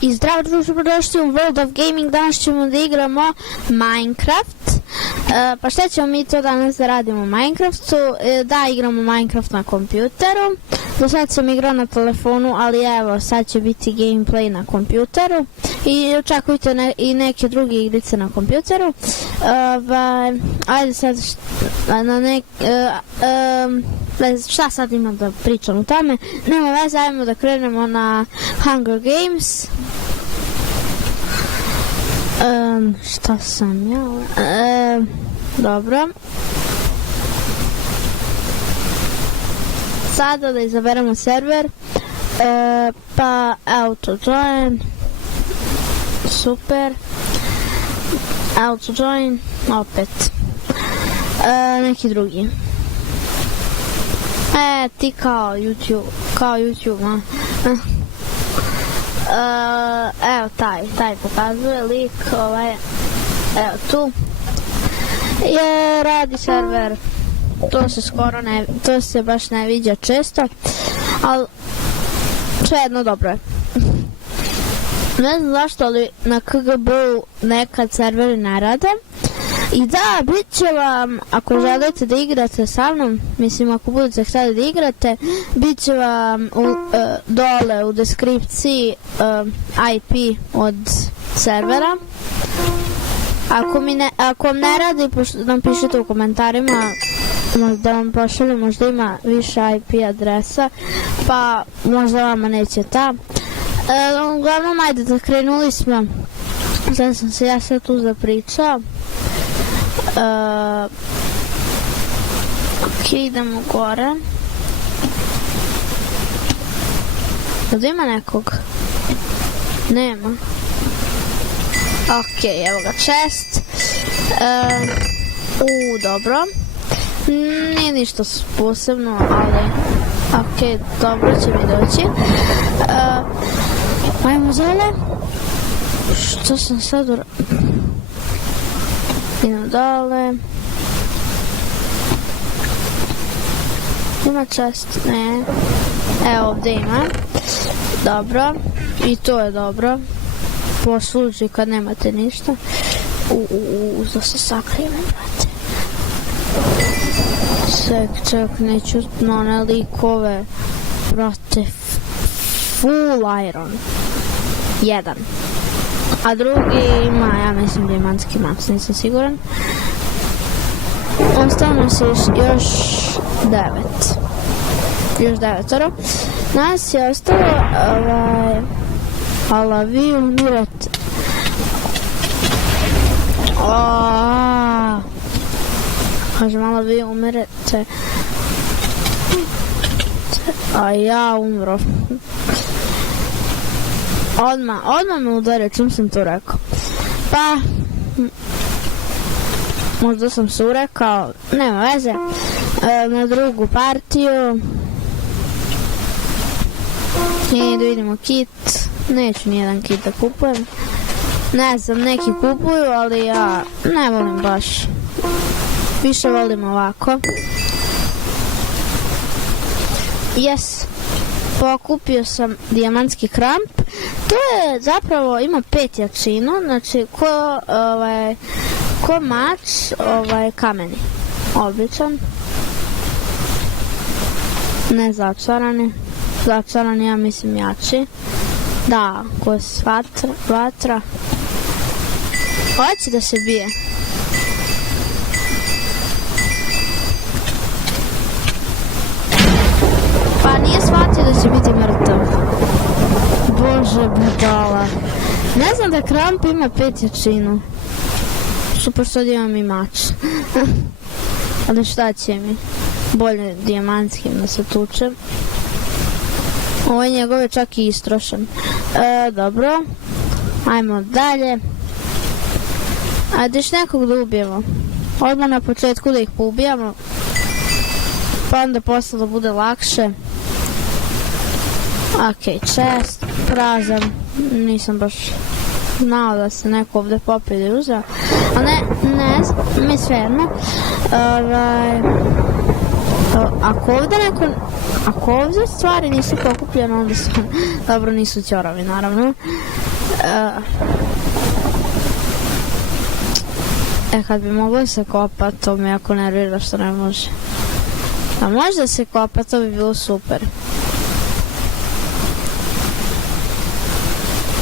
I zdravo društvo, dobrodošli u World of Gaming. Danas ćemo da igramo Minecraft. Pa šta ćemo mi to danas da radimo u Minecraftu? Da, igramo Minecraft na kompjuteru. Do sad sam igrao na telefonu, ali evo, sad će biti gameplay na kompjuteru. I očekujte i neke druge igrice na kompjuteru. Ajde sad, šta sad imam da pričam o tome? Nema veze, ajmo da krenemo na Hunger Games. Šta sam ja? Dobro. Sada da izaberemo server. Pa auto join. Super. Auto join. Opet. Neki drugi. Ti kao YouTube, evo taj pokazuje lik, evo tu je radi server. To se baš ne viđa često, ali svejedno dobro je. Ne znam zašto, ali na KGB-u nekad serveri ne rade. I da, bit će vam, ako želite da igrate sa mnom, mislim ako budete htjeli da igrate, bit će vam dole u deskripciji IP od servera. Ako vam ne radi, napišite u komentarima da vam pošalju, možda ima više IP adresa, pa možda vama neće ta. Uglavnom, ajde da krenuli smo, sad sam se ja sve tu zapričao. Ok, idemo gore. Ovdje ima nekog? Nema. Ok, evo ga, chest. Dobro. Nije ništa posebno, ali ok, dobro će mi doći. Ajmo zale. Što sam sad idemo dole. Ima chest? Ne. Evo ovdje ima. Dobro. I to je dobro. Posluži kad nemate ništa. Da se sakrijem, brate. Ček, neću na one likove. Brate, full iron. Jedan. A drugi ima, ja mislim, dijamantski max, nisam siguran. Ostalo se još 9. Još 9. Nas je ostalo, ala vi umirate. Kažem, ala vi umirate. A ja umro. Odmah me udario, čim sam to rekao. Pa, možda sam se urekao, nema veze. Na drugu partiju. I da vidimo kit. Neću nijedan kit da kupujem. Ne znam, neki kupuju, ali ja ne volim baš. Više volim ovako. Yes. Pokupio sam dijamantski kramp. To je zapravo, ima 5 jačinu, znači ko mač, kameni. Običan. Ne začarani. Začarani, ja mislim, jači. Da, ko je vatra. Hoće da se bije. Pa nije shvatio da će biti mrtav. Bože, budala. Ne znam da kramp ima 5 jačinu. Super, sad imam i mač. Ali šta će mi? Bolje dijamantskim da se tučem. Ovo je njegove čak i istrošen. Dobro. Ajmo dalje. Ajde još nekog da ubijemo. Odmah na početku da ih poubijamo. Pa onda posle da bude lakše. Ok, chest. Prazan. Nisam baš znao da se neko ovdje popio i uzeo. A ne, mi svejedno. Ako ovdje stvari nisu pokupljene, onda su, dobro, nisu ćorovi, naravno. Kad bi moglo se kopat, to me jako nervira što ne može. A možda se kopa, to bi bilo super.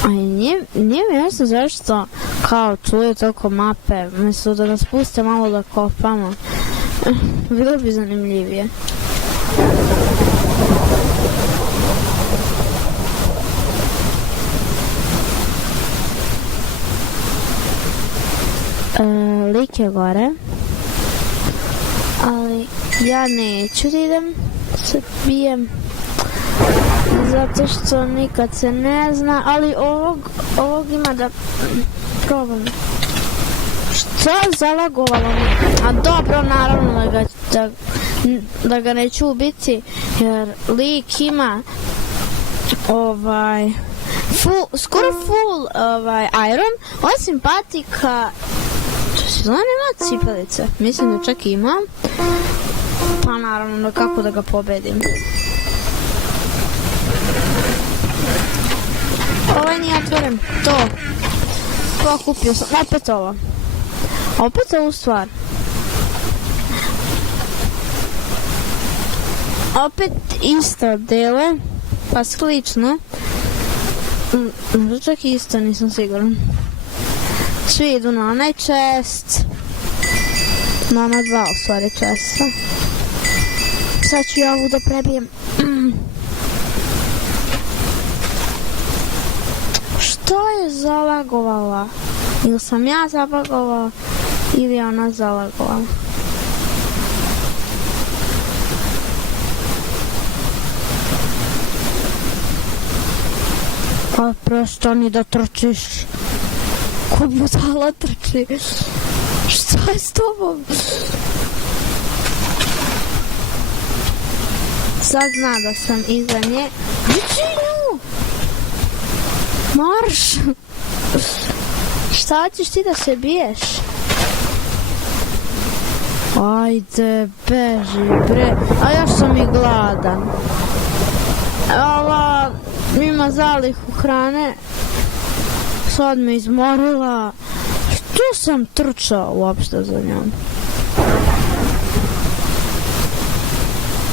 A nije mi jasno zašto kao čuju toliko mape, mislim da nas puste malo da kopamo. Bilo bi zanimljivije. Lik je gore, ali ja neću da idem se bijem, zato što nikad se ne zna, ali ovog ima da probam. Što zalagovalo mi? A dobro, naravno da ga neću ubiti, jer lik ima skoro full iron, osim patika. Zna nema cipelice, mislim da čak ima, pa naravno kako da ga pobedim. Ovaj nije otvoren, to kupio sam, opet ovu stvar. Opet isto dele, pa slično, možda čak isto, nisam siguran. Svi idu na onaj chest, na ona dva u stvari chesta. Sad ću ja ovu da prebijem. Što je zalagovala? Ili sam ja zalagovala, ili je ona zalagovala? Pa prestani da trčiš. Ko budala trči? Šta je s tobom? Sad zna da sam iza nje. Viči nju! Marš! Šta ćeš ti da se biješ? Ajde, beži bre. A još sam i gladan. Ova ima zalihu hrane. Sad me izmorila. Što sam trčao uopšte za njom?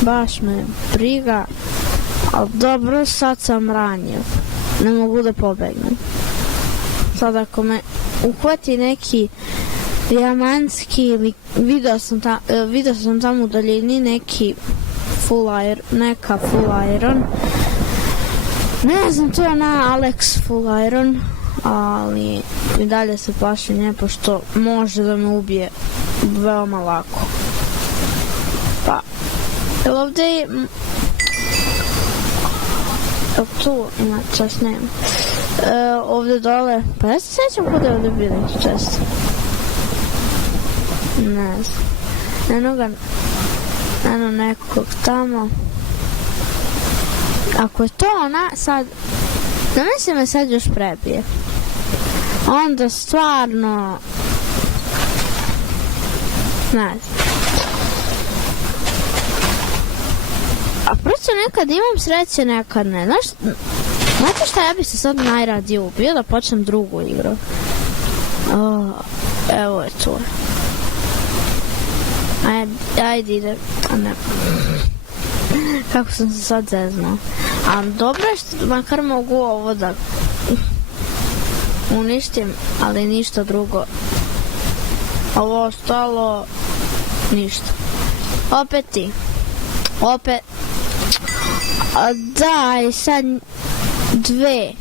Baš me briga. Ali dobro, sad sam ranjiv. Ne mogu da pobegnem. Sad ako me uhvati neki dijamantski ili vidio sam tamo u daljini neka full iron. Ne znam, to je na Alex full iron, ali i dalje se plašim nje pošto može da me ubije veoma lako. Pa, evo ovdje je... Tu ima čas, nema. Ovdje dole, pa ja se sjećam kod je ovdje bio neki čas. Ne znam. Eno nekog tamo. Ako je to ona, sad... Da mislim me sad još prebije. Onda stvarno... Ne znam. A prosto nekad imam sreće, nekad ne. Znate šta, ja bi se sad najradije ubio da počnem drugu igru. Evo je tu. Ajde ide. Ne. Kako sam se sad zeznao. A dobro je što makar mogu ovo da uništim, ali ništa drugo. Ovo ostalo ništa. Opet ti. Opet. A daj, sad dve.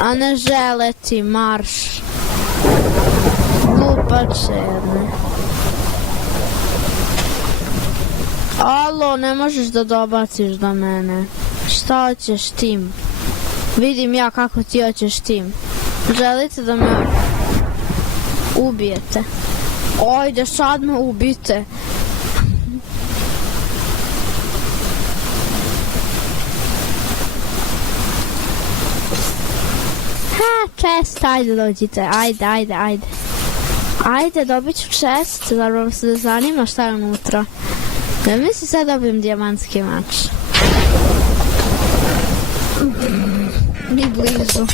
A ne žele ti, marš. Glupače jedne. Alo, ne možeš da dobaciš do mene. Šta hoćeš tim? Vidim ja kako ti hoćeš tim. Želite da me ubijete? Ojde, sad me ubite. Čest, ajde dođite, ajde. Ajde, dobit ću chest, zapravo se da zanima šta je unutra. Ja mislim sad dobijem dijamantski mač. Ni blizu.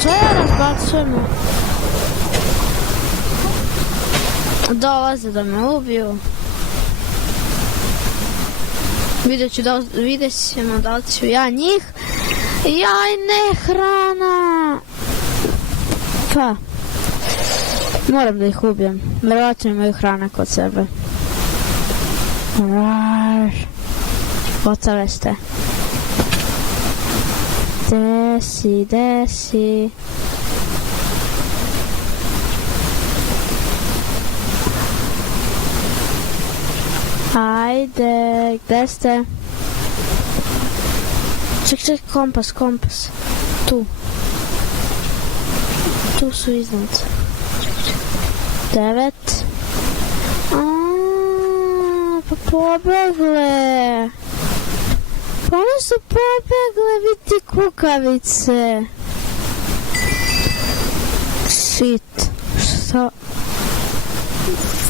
Što ja razbacujemo? Dolaze da me ubiju. Vidjet ćemo da li ću ja njih. Jaj, ne, hrana! Pa, moram da ih ubijem. Vjerojatno imaju hrana kod sebe. Gotove ste. Desi. Ajde, gde ste? Ček, kompas. Tu. Tu su iznad. 9. Pa pobegle. Pa one su pobegle, vidi kukavice. Shit. Šta?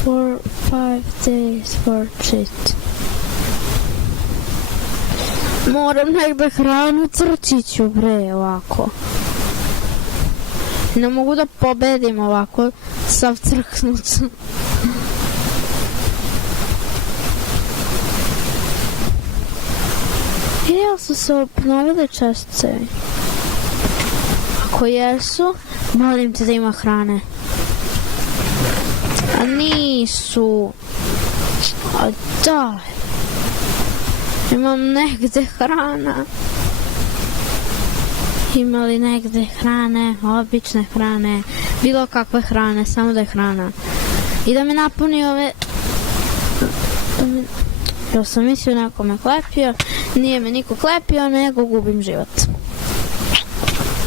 4-5 days for shit. Moram negde hranu, crčiću bre ovako. Ne mogu da pobedim ovako, sav crknut. Jel su se obnovile čestice? Ako jesu, molim te da ima hrane. A nisu. A daj. Imam negde hrana. Ima li negde hrane, obične hrane, bilo kakve hrane, samo da je hrana. I da mi napuni ove... Ja sam mislio neko me klepio, nije me niko klepio, nego gubim život.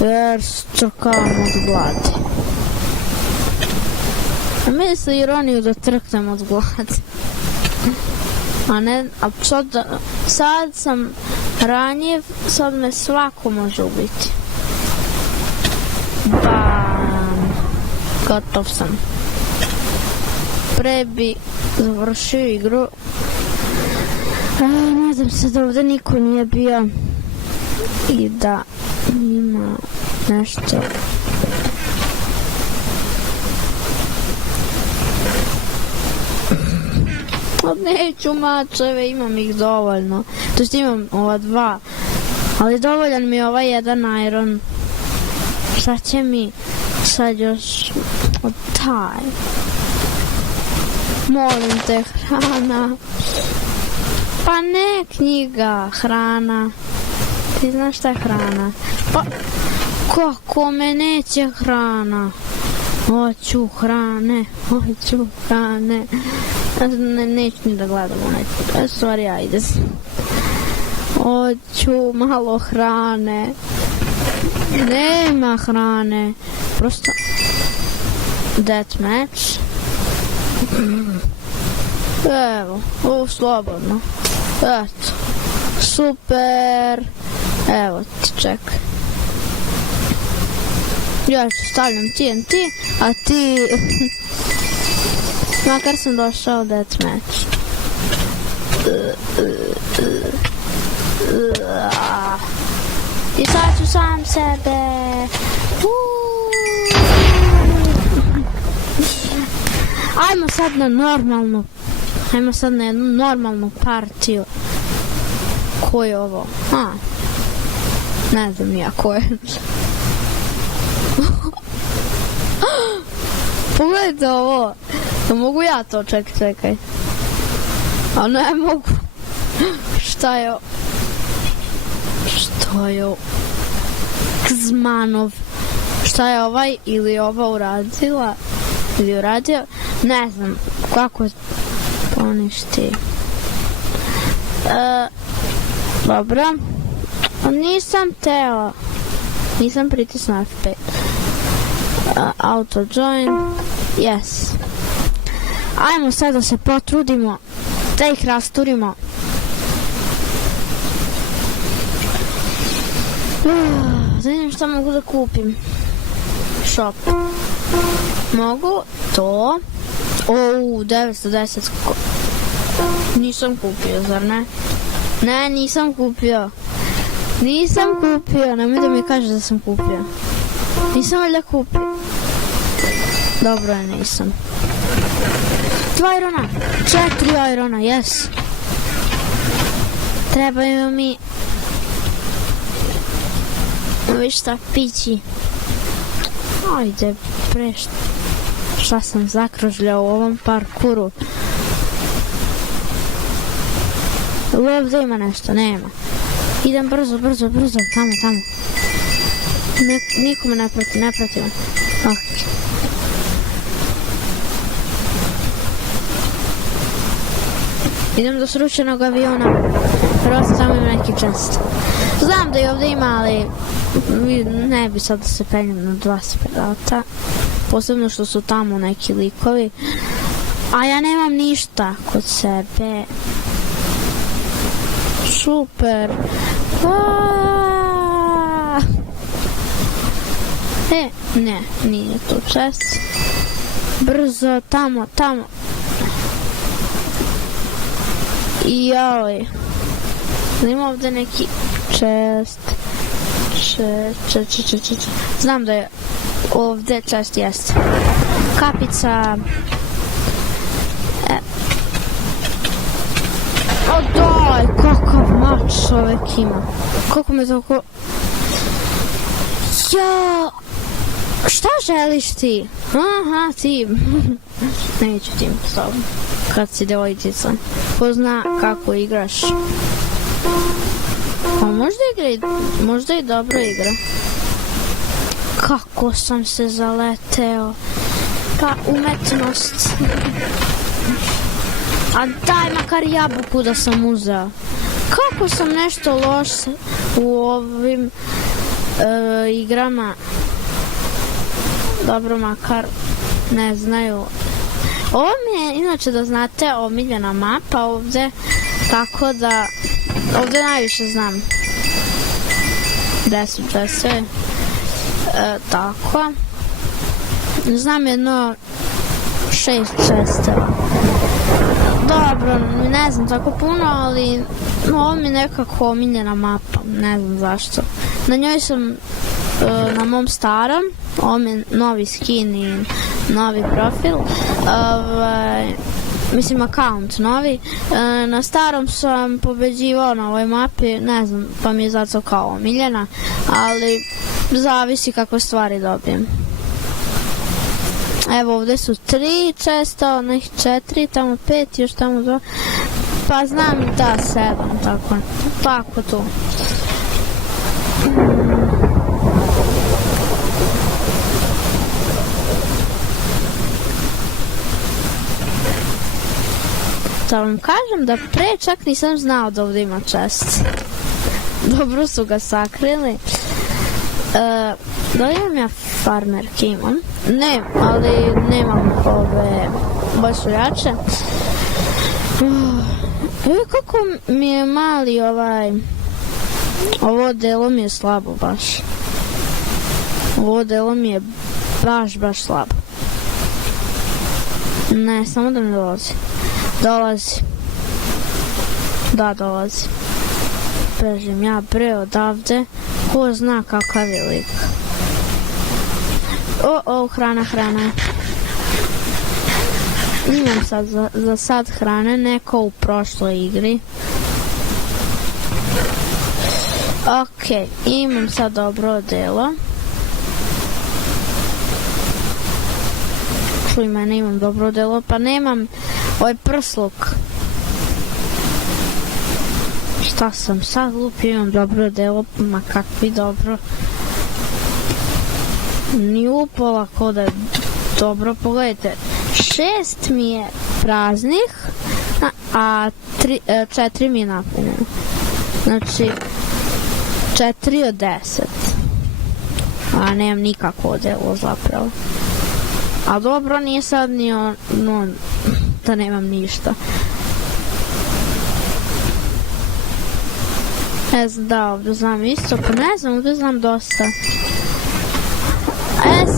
Jer strkavam od gladi. A misli ironiju da trknem od gladi. A ne, a sad sam ranjiv, sad me svako može ubiti. Bam! Gotov sam. Pre bi završio igru. Nadam se da ovdje niko nije bio i da ima nešto. Neću mačeve, imam ih dovoljno. To jest imam ova 2. Ali dovoljan mi je ovaj jedan iron. Šta će mi sad još od taj? Molim te, hrana. Pa ne knjiga, hrana. Ti znaš šta je hrana? Pa kako me neće hrana? Hoću hrane. Neću ni da gledam onaj. Stvari, ajde. Hoću malo hrane. Nema hrane. Prosto... Deathmatch. Evo, slobodno. Eto. Super. Evo ti, čekaj. Ja stavljam TNT, a ti... Makar sam došao deathmatch. I sad ću sam sebe. Ajmo sad na normalnu. Ajmo sad na jednu normalnu partiju. Ko je ovo? Ne znam ja ko je. Pogledajte ovo. Da mogu ja to, čekaj. A ne mogu. Šta je Kzmanov. Šta je ovaj ili ova uradila? Ili uradio? Ne znam. Kako poništi? Dobro. Nisam teo. Nisam pritisnuo F5. Auto join. Yes. Ajmo sad da se potrudimo. Da ih rasturimo. Da vidim šta mogu da kupim. shop. Mogu to. 910. Nisam kupio, zar ne? Ne, nisam kupio. Nemoj da mi kažeš da sam kupio. Nisam valjda kupio. Dobro je, nisam. 2 irona. 4 irona, yes. Trebaju mi... Viš šta pići. Ajde, šta sam zakružljao u ovom parkuru. Ovdje ima nešto, nema. Idem brzo, tamo. Niko me ne prati me. Ok. Idem do srušenog aviona. Prosto tamo ima neki čest. Znam da i ovdje ima, ali ne bi sad da se penjem na 2 sprata. Posebno što su tamo neki likovi. A ja nemam ništa kod sebe. Super. Ne, nije tu čest. Brzo, tamo. Joj. Ima ovdje neki čest. Znam da je ovdje čest, jest. Kapica. O daj, kakav mač čovjek ima. Koliko me toliko... Ja, šta želiš ti? Aha, ti. Neću tim s tobom. Kad si devojčica. Ko zna kako igraš. Pa možda i dobro igra. Kako sam se zaleteo. Pa umetnost. A daj makar jabuku da sam uzeo. Kako sam nešto loš u ovim igrama. Dobro, makar ne znaju. Ovo mi je, inače da znate, omiljena mapa ovdje. Tako da ovdje najviše znam. Gde su sve. Tako. Znam jedno 6 česteva. Dobro, ne znam tako puno, ali ovo mi je nekako omiljena mapa, ne znam zašto. Na njoj sam na mom starom, ovo mi je novi skin i novi profil, mislim account novi. Na starom sam pobeđivao na ovoj mapi, ne znam, pa mi je zato kao omiljena, ali zavisi kako stvari dobijem. Evo ovdje su 3 česta, onih 4, tamo 5, još tamo 2, pa znam i ta 7, tako tu. Da vam kažem da pre čak nisam znao da ovdje ima čest. Dobro su ga sakrili. Da li imam ja farmerke? Imam. Ne, ali nemam ove bašuljače. Kako mi je mali ovo delo mi je slabo baš. Ovo delo mi je baš slabo. Ne, samo da mi dolazi. Dolazi. Bežim ja odavde. Ko zna kakav je lik. Hrana. Imam sad za sad hrane, neko u prošloj igri. Ok, imam sad dobro odelo. Čuj mene, imam dobro odelo, pa nemam ovaj prsluk. Šta sam sad lupio, imam dobro odelo, ma kakvi dobro. Ni upola ko da je dobro, pogledajte. 6 mi je praznih, a 4 mi je napunjeno. Znači, 4 od 10. A nemam nikako odelo zapravo. A dobro, nije sad ni ono da nemam ništa. Ne znam da ovdje znam isto, pa ne znam, ovdje znam dosta.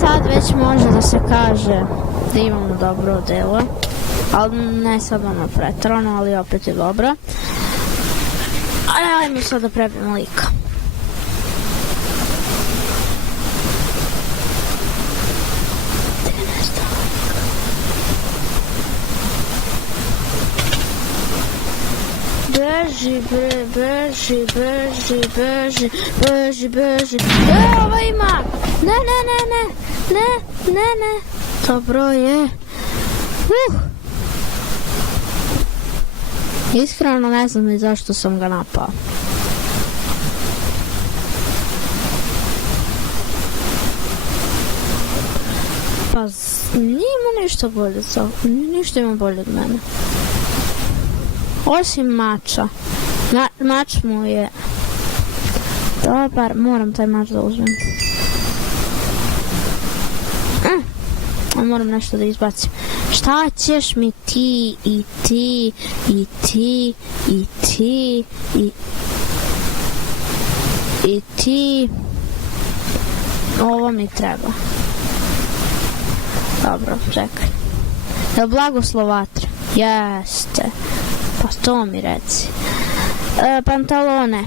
Sad već može da se kaže da imamo dobro delo, ali ne sad ono pretrano, ali opet je dobro. Ajmo sad da prebijemo lika. Beži, beži, beži, beži, beži, beži. Ova ima! Ne. Dobro je. Iskreno ne znam ni zašto sam ga napao. Pa nije ima ništa bolje, ništa ima bolje od mene. Osim mača. Mač mu je dobar, moram taj mač da uzmem. Moram nešto da izbacim. Šta ćeš mi ti i ti i ti i ti i ti? Ovo mi treba. Dobro, čekaj. Je li blagoslov vatre? Jeste. Pa to mi reci. Pantalone.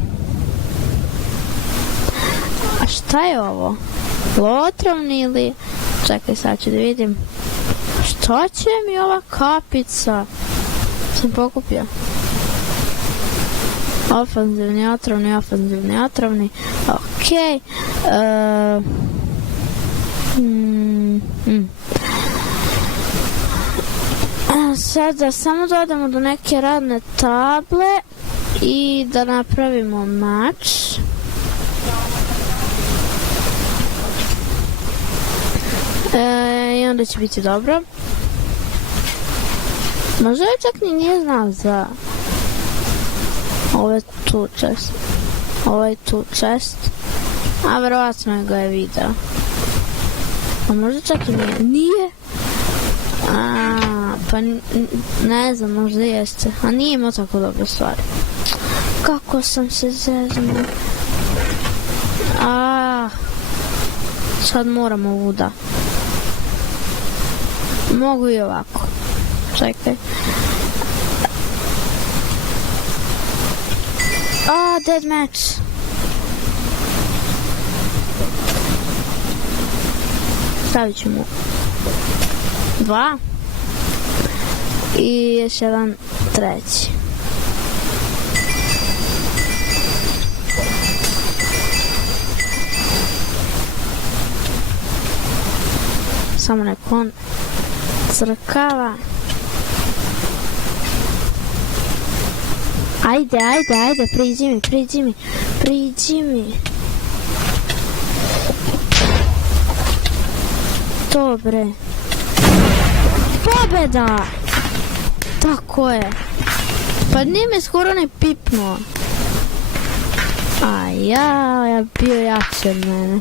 A šta je ovo? Otrovni ili... Čekaj, sad ću da vidim. Šta će mi ova kapica? Sam pokupio. Ofanzivni, otrovni. Okej. Sada samo dodamo do neke radne table i da napravimo mač. I onda će biti dobro. Možda je čak ni nije znao za ovaj tu čest. A verovatno ga je video. A možda čak i nije. Pa ne znam, možda jeste. A nije imao tako dobre stvari. Kako sam se zeznula. Sad moram ovu da. Mogu i ovako. Čekaj. Dead match. Stavit ću mu 2. I još jedan treći. Samo nek on crkava. Ajde, priđi mi. Dobre. Pobjeda! Tako je. Pa nije me skoro ne pipnuo. Ja bio jači od mene.